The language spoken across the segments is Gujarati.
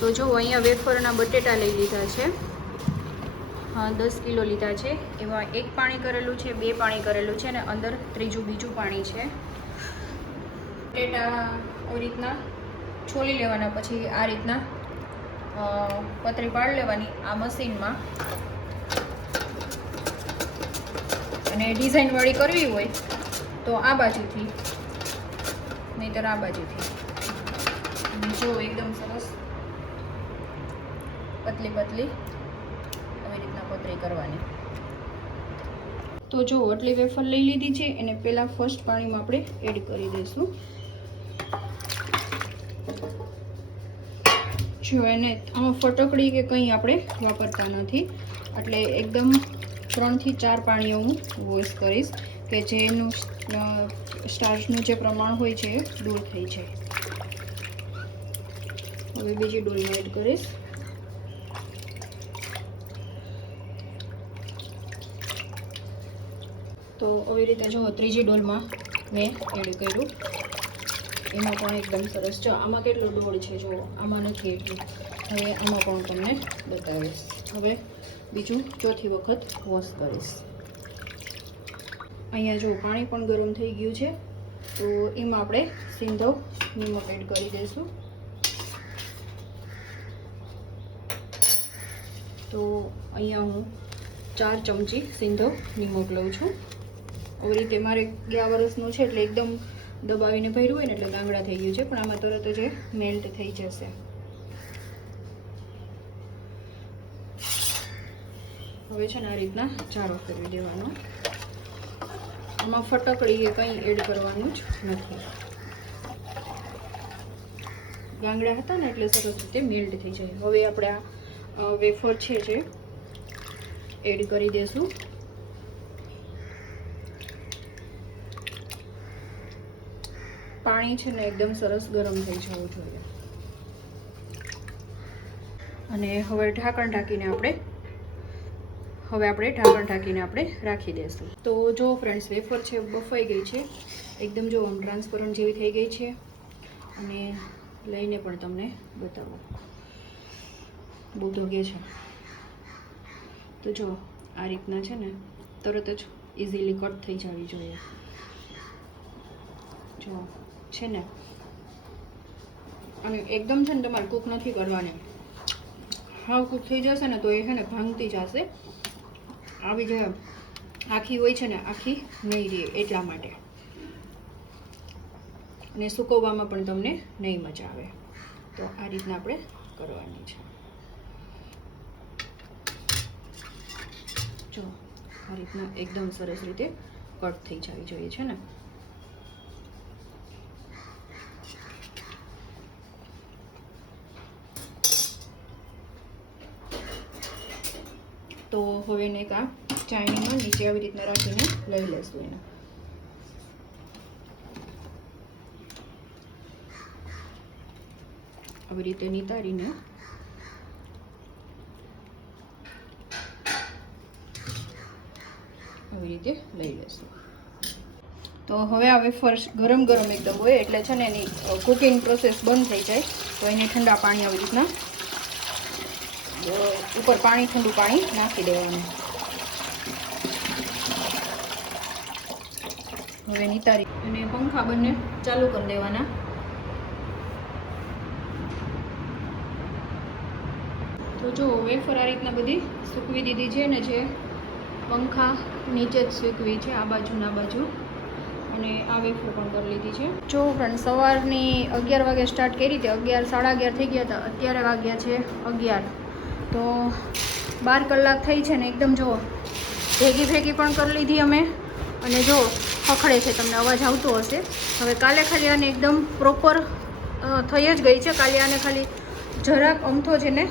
તો જો અહીંયા વેફરના બટેટા લઈ લીધા છે, હા 10 કિલો લીધા છે. એમાં 1 પાણી કરેલું છે, 2 પાણી કરેલું છે અને અંદર બીજું પાણી છે. બટેટા આવી રીતના છોલી લેવાના, પછી આ રીતના પતરી પાડી લેવાની આ મશીનમાં. અને ડિઝાઇનવાળી કરવી હોય તો આ બાજુથી, નહીંતર આ બાજુથી. જો એકદમ સરસ પતલી પતલી આવી રીતના પતરી કરવાની. તો જો આટલી વેફર લઈ લીધી છે, એને પહેલાં ફર્સ્ટ પાણીમાં આપણે એડ કરી દઈશું. જો એને આમાં ફટકડી કે કંઈ આપણે વાપરતા નથી, એટલે એકદમ 3 થી 4 પાણીઓ હું વોશ કરીશ કે જેનું સ્ટાર્ચનું જે પ્રમાણ હોય છે એ દૂર થઈ જાય. હવે બીજી ડોલમાં એડ કરીશ. તો આવી રીતે જો ત્રીજી ડોલમાં મેં એડ કર્યું. એમાં પણ એકદમ સરસ. જો આમાં કેટલું ડોળ છે, જો આમાં નથી એટલું. હવે આમાં પણ તમને બતાવીશ. હવે બીજું ચોથી વખત વોશ કરીશ. અહીંયા જો પાણી પણ ગરમ થઈ ગયું છે, તો એમાં આપણે સિંધવ નિમક એડ કરી દઈશું. તો અહીંયા હું 4 ચમચી સિંધવ નિમક લઉં છું. આવી રીતે મારે ગયા વર્ષનું છે એટલે એકદમ દબાવીને ભર્યું હોય ને એટલે ગાંગડા થઈ ગયું છે, પણ આમાં તરત જ મેલ્ટ થઈ જશે. હવે છે ને આ રીતના ચારો કરી દેવાનો. આમાં ફટકડી કે કંઈ એડ કરવાનું જ નથી. ગાંગડા હતા ને એટલે સરસ રીતે મેલ્ટ થઈ જાય. હવે આપણે આ વેફર છે જે એડ કરી દઈશું. પાણી છે ને એકદમ સરસ ગરમ થઈ જવું જોઈએ. અને હવે ઢાંકણ ઢાંકીને આપણે રાખી દઈશું. તો જો ફ્રેન્ડ્સ, વેફર છે બફાઈ ગઈ છે એકદમ. જો આમ ટ્રાન્સપરન્ટ જેવી થઈ ગઈ છે. અને લઈને પણ તમને બતાવો, બહુ ધોગે છે. તો જો આ રીતના છે ને તરત જ ઇઝીલી કટ થઈ જવી જોઈએ. જો છે ને, અને એકદમ છે ને તમારે કૂક નથી કરવાની. હાવ કૂક થઈ જશે ને તો એ છે ને ભાંગતી જશે. આવી જે આખી હોય છે ને, આખી નહીં રહે એટલા માટે. અને સૂકવવામાં પણ તમને નહીં મજા આવે. તો આ રીતના આપણે કરવાની છે. જો આ રીતના એકદમ સરસ રીતે કટ થઈ જવી જોઈએ છે ને. તો હવે એને એક આ ચાયણીમાં નીચે આવી રીતના રાખીને લઈ લેશું એને. આવી રીતે નિતારીને આવી રીતે લઈ લેશું. તો હવે આ વેફર ગરમ એકદમ હોય એટલે છે ને એની કુકિંગ પ્રોસેસ બંધ થઈ જાય. તો એને ઠંડા પાણી આવી રીતના ઉપર ઠંડુ પાણી નાખી દેવાનું. હવે નિતારી અને પંખા બંને ચાલુ કરી દેવાના. તો જો વેફર આ રીતના બધી સૂકવી દીધી છે ને, જે પંખા નીચે જ સૂકવી છે, આ બાજુ ને આ બાજુ. અને આ વેફર પણ કરી લીધી છે. જો ફ્રેન્ડ, સવારની 11 વાગે સ્ટાર્ટ કરી હતી, 11 સાડા 11 થઈ ગયા હતા. અત્યારે વાગ્યા છે 11. તો 12 કલાક થઈ છે ને. એકદમ જો ભેગી પણ કરી લીધી અમે. અને જો ખખડે છે, તમને અવાજ આવતો હશે. હવે કાલે ખાલી આને એકદમ પ્રોપર થઈ જ ગઈ છે. કાલે આને ખાલી જરાક અમથો છે ને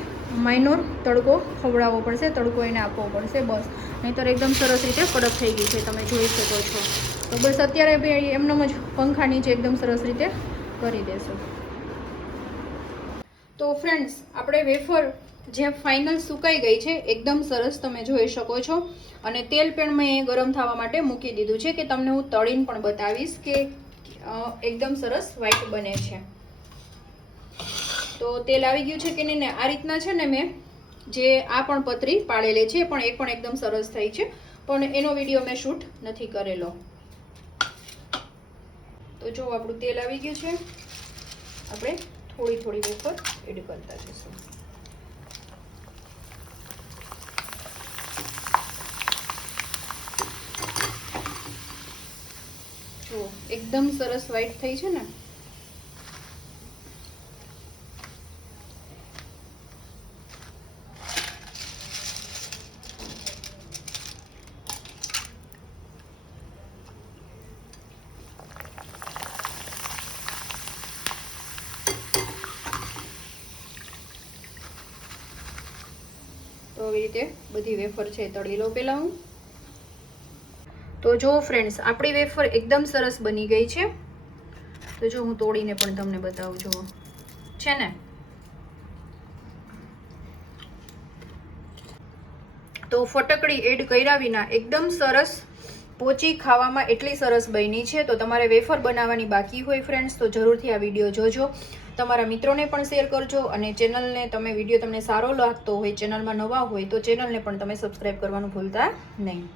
માઇનોર તડકો ખવડાવવો પડશે, તડકો એને આપવો પડશે બસ. નહીંતર એકદમ સરસ રીતે કડક થઈ ગઈ છે, તમે જોઈ શકો છો. તો બસ અત્યારે એમનેમ જ પંખા નીચે એકદમ સરસ રીતે કરી દેશું. તો ફ્રેન્ડ્સ, આપણે વેફર જે ફાઇનલ સુકાઈ ગઈ છે એકદમ સરસ, તમે જોઈ શકો છો. અને તેલ પણ મેં ગરમ થવા માટે મૂકી દીધું છે કે તમને હું તળીને પણ બતાવીશ કે એકદમ સરસ વ્હાઈટ બને છે. તો તેલ આવી ગયું છે કે નહીં ને આ રીતના છે ને મેં જે આ પણ પતરી પાડેલી છે પણ એ પણ એકદમ સરસ થઈ છે, પણ એનો વિડીયો મેં શૂટ નથી કરેલો. તો જો આપણું તેલ આવી ગયું છે, આપણે થોડી થોડી વેફર એડ કરતા જઈશું. જો એકદમ સરસ વ્હાઈટ થઈ છે ને. તો આવી રીતે બધી વેફર છે તળી લો પહેલા હું. તો જો ફ્રેન્ડ્સ આપણી વેફર એકદમ સરસ બની ગઈ છે. તો જો હું તોડીને પણ તમને બતાવું છું છે ને. તો ફટકડી એડ કર્યા વિના એકદમ સરસ પોચી, ખાવામાં એટલી સરસ બની છે. તો તમારે વેફર બનાવવાની બાકી હોય ફ્રેન્ડ્સ તો જરૂરથી આ વિડીયો જોજો, તમારા મિત્રોને પણ શેર કરજો, અને ચેનલને વિડીયો તમને સારો લાગતો હોય, ચેનલમાં નવા હોય તો ચેનલને પણ તમે સબસ્ક્રાઈબ કરવાનું ભૂલતા નહીં.